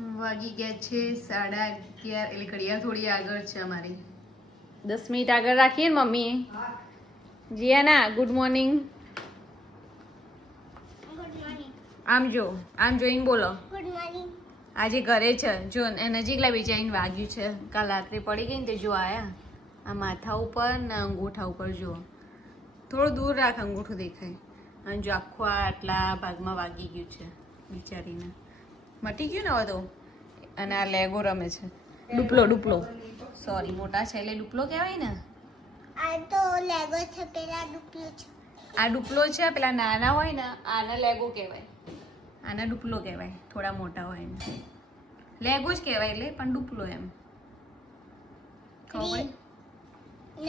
વાગી ગયા છે 11:30 એટલે ઘડિયાળ થોડી આગળ છે અમારી 10 મિનિટ આગળ રાખીએ ને મમ્મી જીયાના ગુડ મોર્નિંગ આમ જોઈને બોલો ગુડ મોર્નિંગ. આજે ઘરે છે જો નજીક લાવી જઈને વાગ્યું છે કાલ રાત્રે પડી ગઈ ને તે જો આયા આ માથા ઉપર ને અંગૂઠા ઉપર જુઓ થોડું દૂર રાખ અંગૂઠું દેખાય અને જો આખું આટલા ભાગમાં વાગી ગયું છે બિચારીને મટી ગયું ને હવે તો અને આ લેગો રમે છે ડુપ્લો સોરી મોટા છે એટલે ડુપ્લો કહેવાય ને આ તો લેગો છે, પેલા ડુપ્લો છે. આ ડુપ્લો છે પેલા નાના હોય ને આને લેગો કહેવાય આને ડુપ્લો કહેવાય થોડા મોટા હોય ને લેગો જ કહેવાય એટલે પણ ડુપ્લો એમ ખબર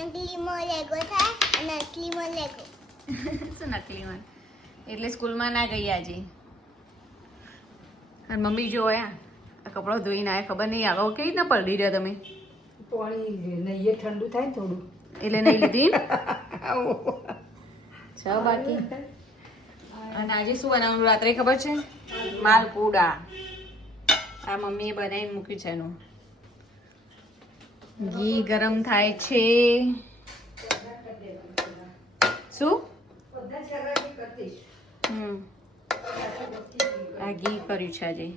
નકલીમાં લેગો થાય અને અસલીમાં લેગો. શું નકલીમાં એટલે સ્કૂલમાં ના ગઈ આજે અને મમ્મી જોયા આ કપડો ધોઈને આયા ખબર નહીં આવો કેવી રીતના પલળી રહ્યા તમે પાણી નહીં ઠંડુ થાય ને થોડું એટલે નહીં લીધી ચા બાકી અને આજે શું બનાવવાનું રાત્રે ખબર છે માલપુડા આ મમ્મીએ બનાવીને મૂક્યું છે એનું ઘી ગરમ થાય છે શું આ ઘી કર્યું છે આજે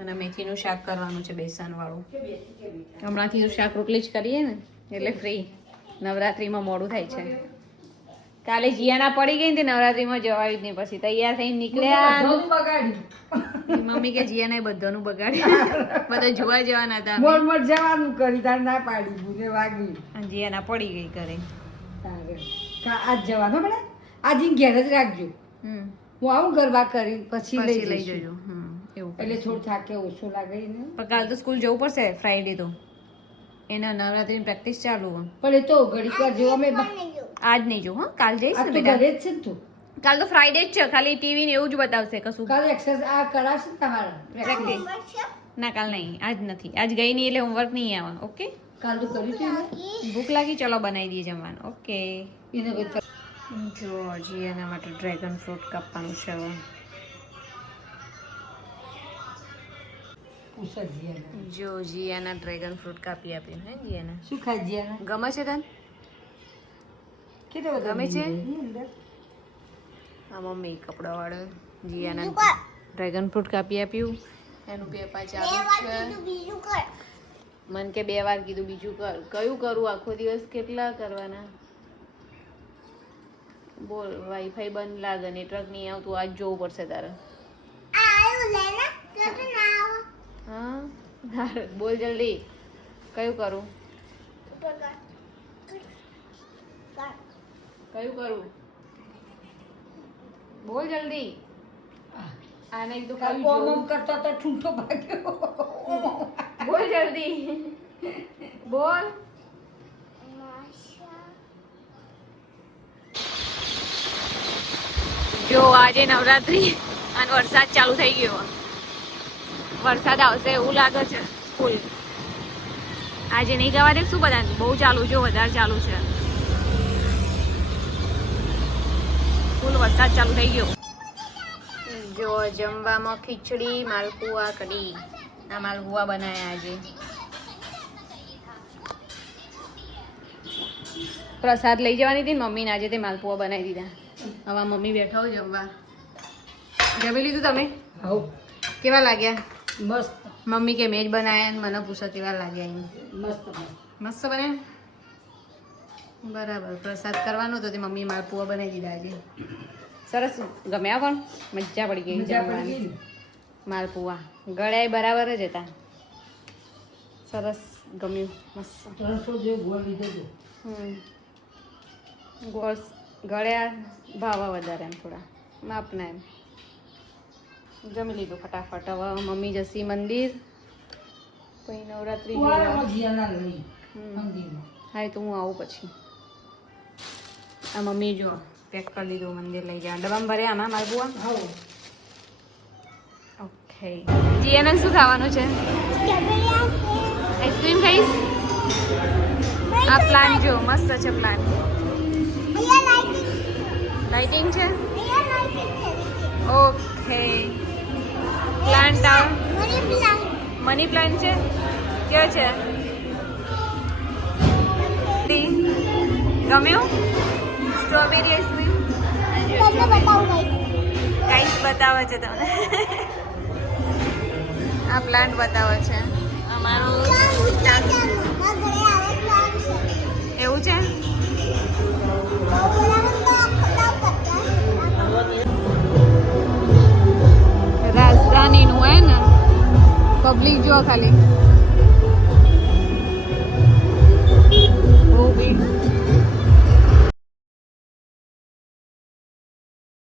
અને મેથીનું શાક કરવાનું છે બેસન વાળું હમણાંથી શાક રોટલી જ કરીએ ને એટલે ફ્રી નવરાત્રીમાં મોડું થાય છે કાલે જીયાના પડી ગઈ ને તે નવરાત્રીમાં જવાયું જ નહીં પછી તૈયાર થઈને નીકળ્યા મમ્મી કે જીયાને બધાનું બગાડ્યું બધા જોવા જવાના હતા અમે. મોડ જવાનું કરી તાર ના પાડી બુને વાગી અને જીયાના પડી ગઈ ઘરે આજ જવાનો બેટા આજે ઘેર જ રાખજો હમ હું આવું ગરબા કરી પછી પછી લઈ લઈ જજો જજો એવું એટલે થોડું થાકે ઓછો લાગે ને પણ કાલ તો સ્કૂલ જવું પડશે ફ્રાઈડે તો એના નવરાત્રીની પ્રેક્ટિસ ચાલુ હોય પણ એ તો ઘડીક વાર જેવા મેં આજ નહીં જો હા કાલ જઈશ આ ને તો બેટા ઘરે જ છે ને તું કાલ તો ફ્રાઈડે જ છે ખાલી ટીવી ને એવું જ બતાવશે કશું કાલે એક્સરસાઇઝ આ કરાવશે ને તમારે પ્રેક્ટિસ ના કાલ નહીં આજ નથી આજ ગઈ નહીં એટલે હોમવર્ક નહીં આવે ઓકે કાલ તો કર્યું હતું ને ભૂખ લાગી ચલો બનાવી દઈએ જમવાનું ઓકે એને બધા જો હજી એના માટે ડ્રેગન ફ્રૂટ કાપવાનું છે હવે પૂછા જીયાને જો જીયાના ડ્રેગન ફ્રૂટ કાપી આપ્યું હે જીયાને શું ખાય જીયાને ગમે છે તને કેટલા બધા ગમે છે? અંદર આ મમ્મી કપડાવાળો જીયાના ડ્રેગન ફ્રૂટ કાપી આપ્યું એનું પેપા ચાલુ છે બીજું કર. મન કે 2 વાર કીધું બીજું કર કયું કરું આખો દિવસ કેટલા કરવાના બોલ વાઈફાઈ બંધ લાગે નેટવર્ક નહીં આવતું આજ જોવું પડશે તારે આ આવ્યું લે ને તો તો ના આવો. હા બોલ જલ્દી કયું કરું ઉપર કર. કર. કયું કરું બોલ જલ્દી આને એક તો ખાલી ઓમ જોવું. કરતા તો ઠૂંઠો ભાગ્યો બોલ જલ્દી બોલ માશા. જો આજે નવરાત્રી અને વરસાદ ચાલુ થઈ ગયો વરસાદ આવશે એવું લાગે છે ફૂલ આજે નહીં ગાવા દે શું બધા બહુ ચાલુ છે વધારે ચાલુ છે ફૂલ વરસાદ ચાલુ થઈ ગયો જો જમવામાં ખીચડી માલપુઆ કઢી આ માલપુઆ બનાવ્યા આજે પ્રસાદ લઈ જવાની હતી ને મમ્મીને આજે તે માલપુઆ બનાવી દીધા હવે મમ્મી બેઠા હો જમવા જમી લીધું તમે આવ કેવા લાગ્યા મસ્ત મમ્મી કે મેં જ બનાવ્યા ને મને પૂછો કેવા લાગ્યા એમ મસ્ત મસ્ત બન્યા બરાબર પ્રસાદ કરવાનો તો તે મમ્મી માલપુઆ બનાવી દીધા આજે સરસ ગમ્યા પણ મજા પડી ગઈ મજા પડી જમવાની ગઈ ને? માલપુઆ ગળ્યા બરાબર જ હતા સરસ ગમ્યું મસ્ત 300 જેવો ગોળ લીધો હતો ગોળ ગળ્યા ભાવા વધારે એમ થોડા માપના એમ જમી લીધું ફટાફટ હવે મમ્મી જશી મંદિર પછી નવરાત્રી કુવાડામાં જીયાના લઈ હમ. મંદિરમાં હા એ તો હું આવું પછી આ મમ્મી જો પેક કરી દીધું મંદિર લઈ જવા ડબ્બામાં ભરે આમાં માલપુઆ આવો ઓકે જીયાને શું ખાવાનું છે સ્ટ્રોબેરી આવશે. આઈસ્ક્રીમ ખાઈશ આ પ્લાન જો મસ્ત છે પ્લાન અહીંયા લાઇટિંગ છે લાઈટિંગ છે. Okay plant money plant. Money plant છે કયો છે ગમ્યું સ્ટ્રોબેરી આઈસ્ક્રીમ તમને બતાવું guys. ગાઈસ બતાવે છે તમને આ પ્લાન્ટ બતાવે છે અમારું મારા ઘરે આવા plant છે. એવું છે રાજધાનીનું હે ને પબ્લિક જો ખાલી